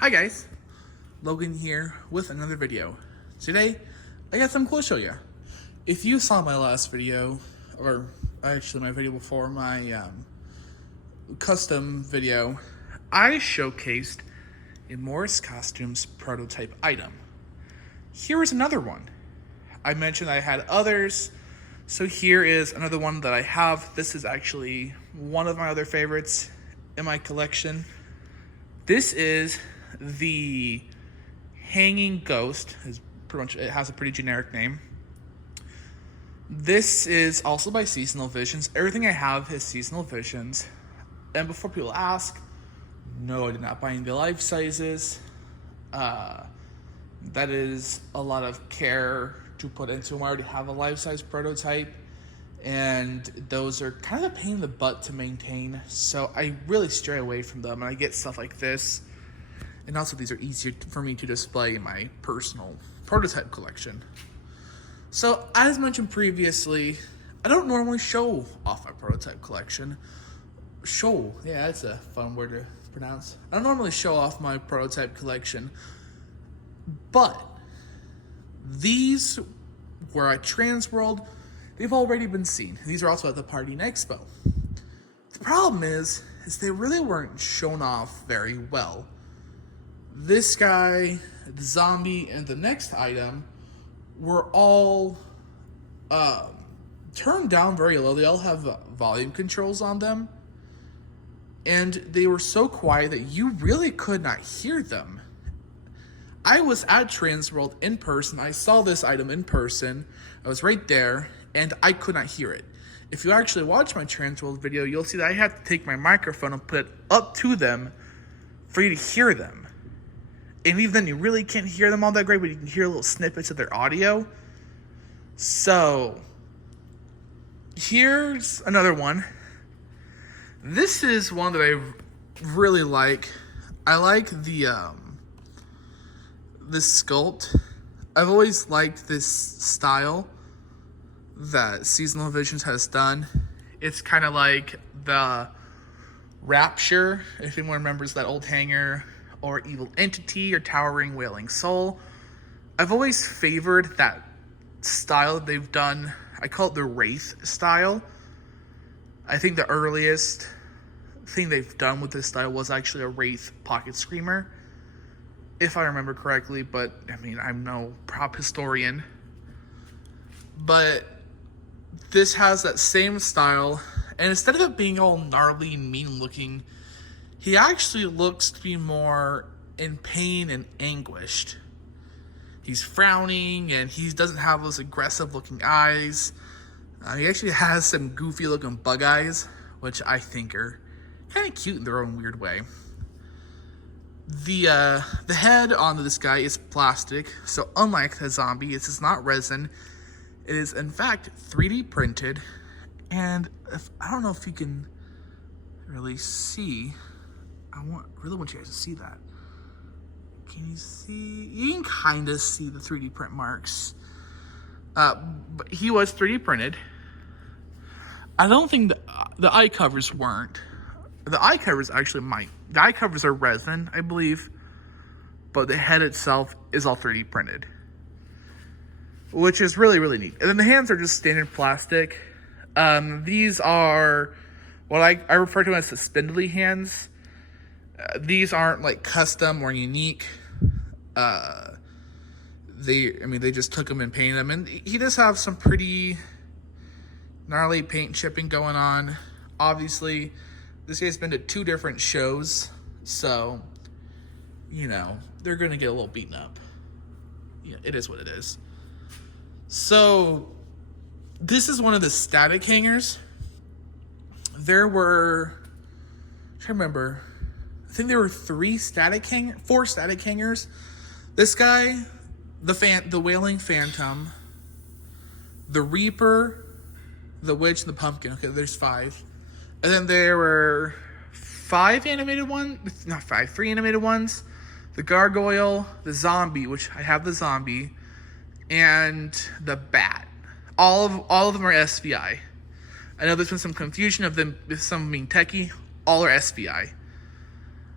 Hi guys, Logan here with another video. Today, I got something cool to show you. If you saw my last video, or actually my video before, my custom video, I showcased a Morris Costumes prototype item. Here is another one. I mentioned I had others, so here is another one that I have. This is actually one of my other favorites in my collection. This is the Hanging Ghost. It has a pretty generic name. This is also by Seasonal Visions. Everything I have is Seasonal Visions. And before people ask, no, I did not buy any life sizes. That is a lot of care to put into them. I already have a life-size prototype, and those are kind of a pain in the butt to maintain, so I really stray away from them, and I get stuff like this. And also, these are easier for me to display in my personal prototype collection. So, as mentioned previously, I don't normally show off my prototype collection. Show, yeah, that's a fun word to pronounce. I don't normally show off my prototype collection, but these were at Transworld. They've already been seen. These are also at the Party and Expo. The problem is they really weren't shown off very well. This guy, the zombie, and the next item were all turned down very low. They all have volume controls on them. And they were so quiet that you really could not hear them. I was at Transworld in person. I saw this item in person. I was right there, and I could not hear it. If you actually watch my Transworld video, you'll see that I have to take my microphone and put it up to them for you to hear them. And even then, you really can't hear them all that great, but you can hear little snippets of their audio. So, here's another one. This is one that I really like. I like the this sculpt. I've always liked this style that Seasonal Visions has done. It's kind of like the Rapture, if anyone remembers that old hanger, or Evil Entity, or Towering Wailing Soul. I've always favored that style they've done. I call it the Wraith style. I think the earliest thing they've done with this style was actually a Wraith Pocket Screamer, if I remember correctly, but I mean, I'm no prop historian. But this has that same style, and instead of it being all gnarly and mean looking, he actually looks to be more in pain and anguished. He's frowning, and he doesn't have those aggressive looking eyes. He actually has some goofy looking bug eyes, which I think are kind of cute in their own weird way. The head on this guy is plastic, so unlike the zombie, this is not resin. It is in fact 3D printed, and I don't know if you can really see. I really want you guys to see that. Can you see? You can kind of see the 3D print marks. But he was 3D printed. I don't think the eye covers weren't. The eye covers actually might. The eye covers are resin, I believe, but the head itself is all 3D printed, which is really, really neat. And then the hands are just standard plastic. These are what I refer to as the spindly hands. These aren't like custom or unique. They just took them and painted them, and he does have some pretty gnarly paint chipping going on. Obviously, this guy's been to 2 different shows, so, you know, they're going to get a little beaten up. You know, it is what it is. So, this is one of the static hangers. There were, I'm trying to remember, I think there were 4 static hangers. This guy, the Wailing Phantom, the Reaper, the Witch, and the Pumpkin. Okay, there's 5. And then there were 3 animated ones. The Gargoyle, the Zombie, which I have the Zombie, and the Bat. All of them are SVI. I know there's been some confusion of them, some being techie. All are SVI.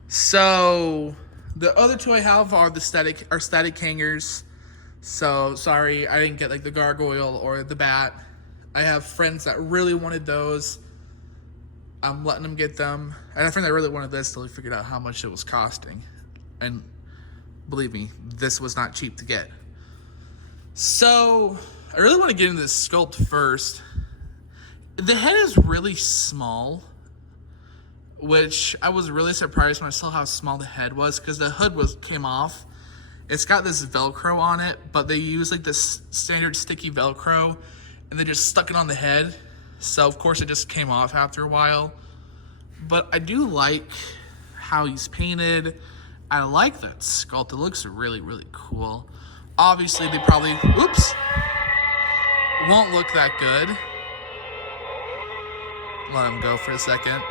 So The other two I have are static hangers. So sorry, I didn't get like the gargoyle or the bat. I have friends that really wanted those. I'm letting them get them. I had a friend that really wanted this till he figured out how much it was costing. And believe me, this was not cheap to get. So I really want to get into this Sculpt first. The head is really small, which I was really surprised when I saw how small the head was, because the hood came off. It's got this Velcro on it, but they use like this standard sticky Velcro, and they just stuck it on the head. So of course it just came off after a while. But I do like how he's painted. I like that sculpt. It looks really, really cool. Obviously they probably, oops, won't look that good. Let him go for a second.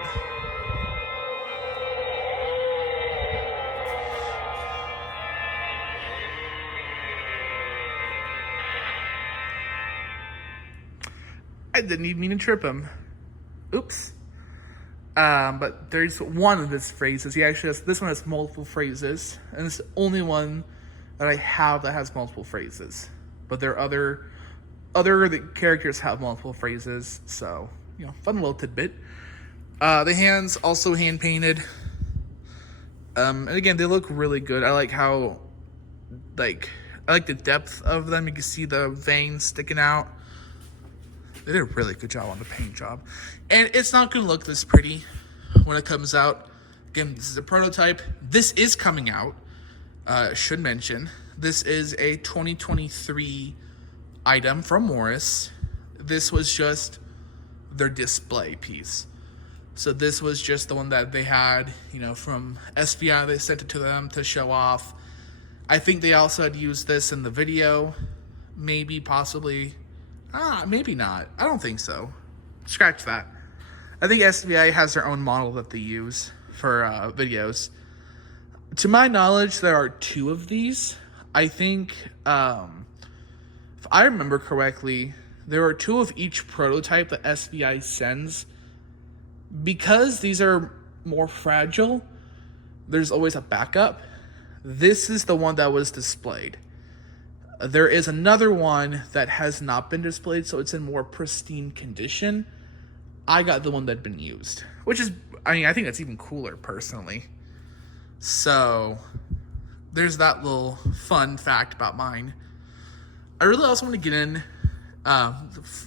I didn't even mean to trip him. Oops. But there's one of his phrases. He actually has, this one has multiple phrases, and it's the only one that I have that has multiple phrases. But there are other characters have multiple phrases, so, you know, fun little tidbit. The hands also hand painted. And again, they look really good. I like how, I like the depth of them. You can see the veins sticking out. They did a really good job on the paint job. And it's not going to look this pretty when it comes out. Again, this is a prototype. This is coming out. Should mention, this is a 2023 item from Morris. This was just their display piece. So this was just the one that they had, you know, from SVI. They sent it to them to show off. I think they also had used this in the video. Maybe, possibly. Maybe not. I don't think so. Scratch that. I think SVI has their own model that they use for videos. To my knowledge, there are 2 of these. I think, if I remember correctly, there are 2 of each prototype that SVI sends. Because these are more fragile, there's always a backup. This is the one that was displayed. There is another one that has not been displayed, so it's in more pristine condition. I got the one that had been used, which is, I mean, I think that's even cooler, personally. So, there's that little fun fact about mine. I really also want to get in,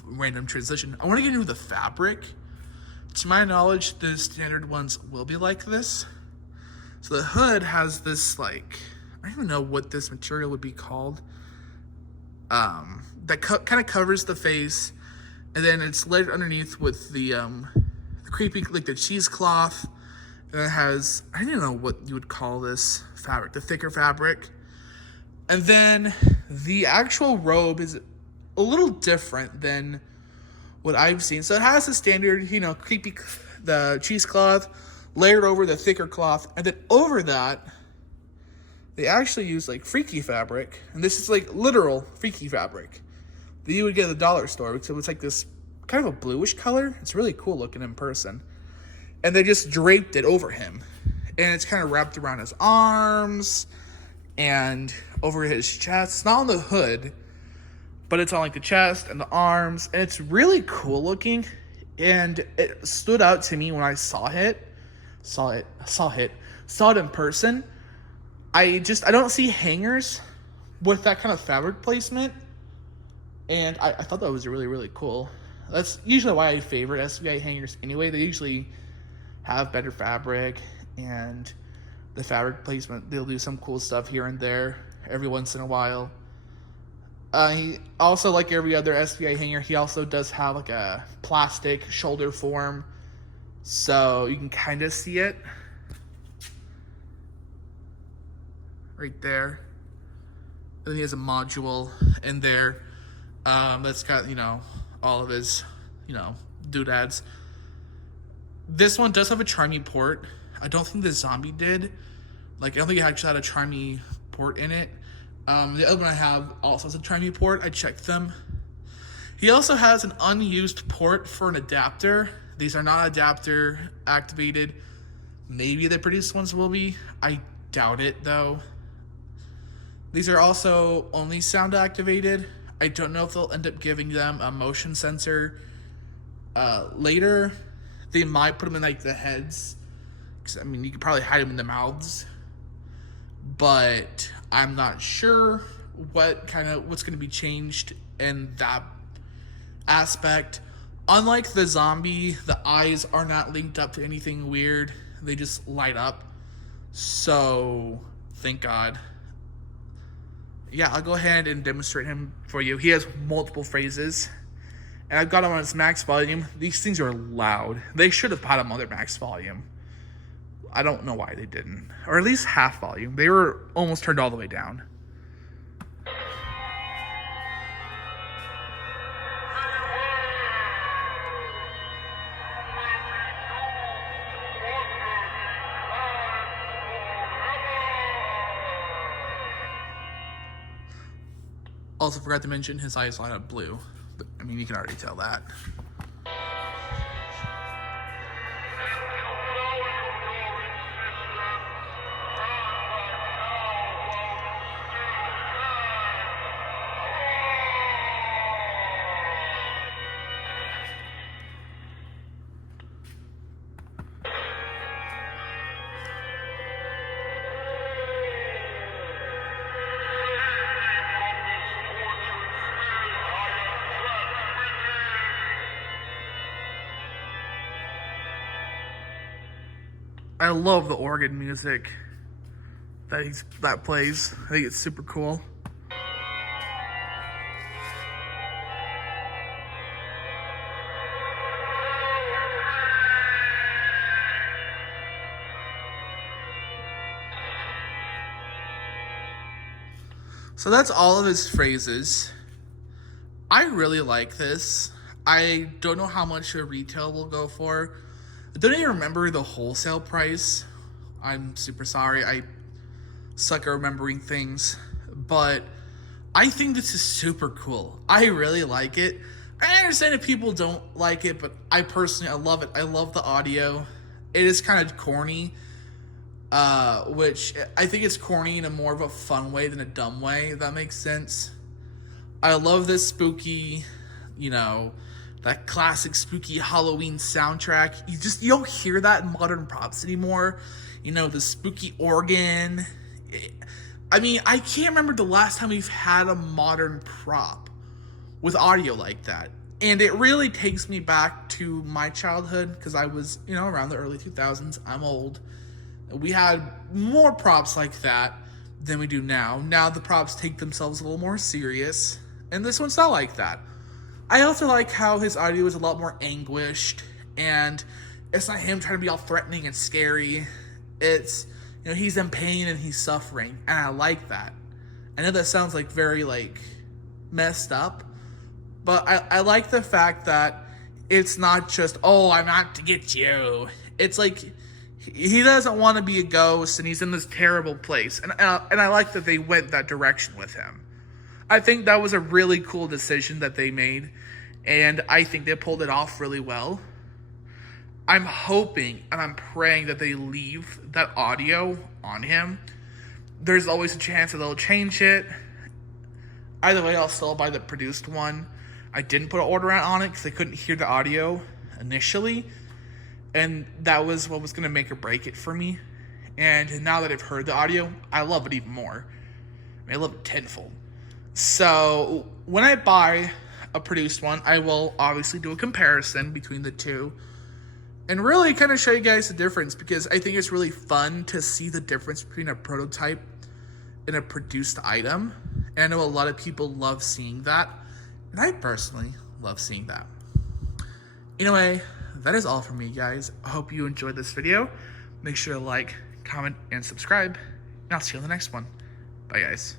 random transition, I want to get into the fabric. To my knowledge, the standard ones will be like this. So the hood has this, like, I don't even know what this material would be called. That kind of covers the face, and then it's layered underneath with the creepy, like the cheesecloth, and it has, I don't know what you would call this fabric, the thicker fabric. And then the actual robe is a little different than what I've seen. So it has the standard, you know, creepy, the cheesecloth layered over the thicker cloth, and then over that, they actually use like freaky fabric, and this is like literal freaky fabric that you would get at the dollar store. So it's like this kind of a bluish color. It's really cool looking in person. And they just draped it over him, and it's kind of wrapped around his arms and over his chest. It's not on the hood, but it's on like the chest and the arms, and it's really cool looking. And it stood out to me when I saw it in person. I don't see hangers with that kind of fabric placement, and I thought that was really, really cool. That's usually why I favorite SVI hangers anyway. They usually have better fabric, and the fabric placement, they'll do some cool stuff here and there every once in a while. He also, like every other SVI hanger, he also does have like a plastic shoulder form, so you can kind of see it right there. And then he has a module in there that's got, you know, all of his, you know, doodads. This one does have a Try Me port. I don't think the zombie did. Like, I don't think it actually had a Try Me port in it. The other one I have also has a Try Me port. I checked them. He also has an unused port for an adapter. These are not adapter activated. Maybe the produced ones will be. I doubt it though. These are also only sound activated. I don't know if they'll end up giving them a motion sensor later. They might put them in like the heads, because I mean you could probably hide them in the mouths, but I'm not sure what's going to be changed in that aspect. Unlike the zombie, the eyes are not linked up to anything weird. They just light up. So, thank God. Yeah, I'll go ahead and demonstrate him for you. He has multiple phrases. And I've got him on his max volume. These things are loud. They should have had him on their max volume. I don't know why they didn't. Or at least half volume. They were almost turned all the way down. Also forgot to mention his eyes light up blue. But, I mean, you can already tell that. I love the organ music that plays. I think it's super cool. So that's all of his phrases. I really like this. I don't know how much a retail will go for. I don't even remember the wholesale price. I'm super sorry. I suck at remembering things. But I think this is super cool. I really like it. I understand if people don't like it, but I personally, I love it. I love the audio. It is kind of corny, which I think it's corny in a more of a fun way than a dumb way, if that makes sense. I love this spooky, that classic spooky Halloween soundtrack. You don't hear that in modern props anymore. The spooky organ. I mean, I can't remember the last time we've had a modern prop with audio like that. And it really takes me back to my childhood, because I was, around the early 2000s. I'm old. We had more props like that than we do now. Now the props take themselves a little more serious, and this one's not like that. I also like how his audio is a lot more anguished, and it's not him trying to be all threatening and scary. It's, he's in pain and he's suffering, and I like that. I know that sounds very messed up, but I like the fact that it's not just, oh, I'm out to get you. It's like he doesn't want to be a ghost, and he's in this terrible place, and I like that they went that direction with him. I think that was a really cool decision that they made, and I think they pulled it off really well. I'm hoping and I'm praying that they leave that audio on him. There's always a chance that they'll change it. Either way, I'll still buy the produced one. I didn't put an order out on it because I couldn't hear the audio initially, and that was what was going to make or break it for me. And now that I've heard the audio, I love it even more. I love it tenfold. So when I buy a produced one, I will obviously do a comparison between the two and really kind of show you guys the difference, because I think it's really fun to see the difference between a prototype and a produced item. And I know a lot of people love seeing that, and I personally love seeing that. Anyway, that is all from me, guys. I hope you enjoyed this video. Make sure to like, comment, and subscribe, and I'll see you on the next one. Bye, guys.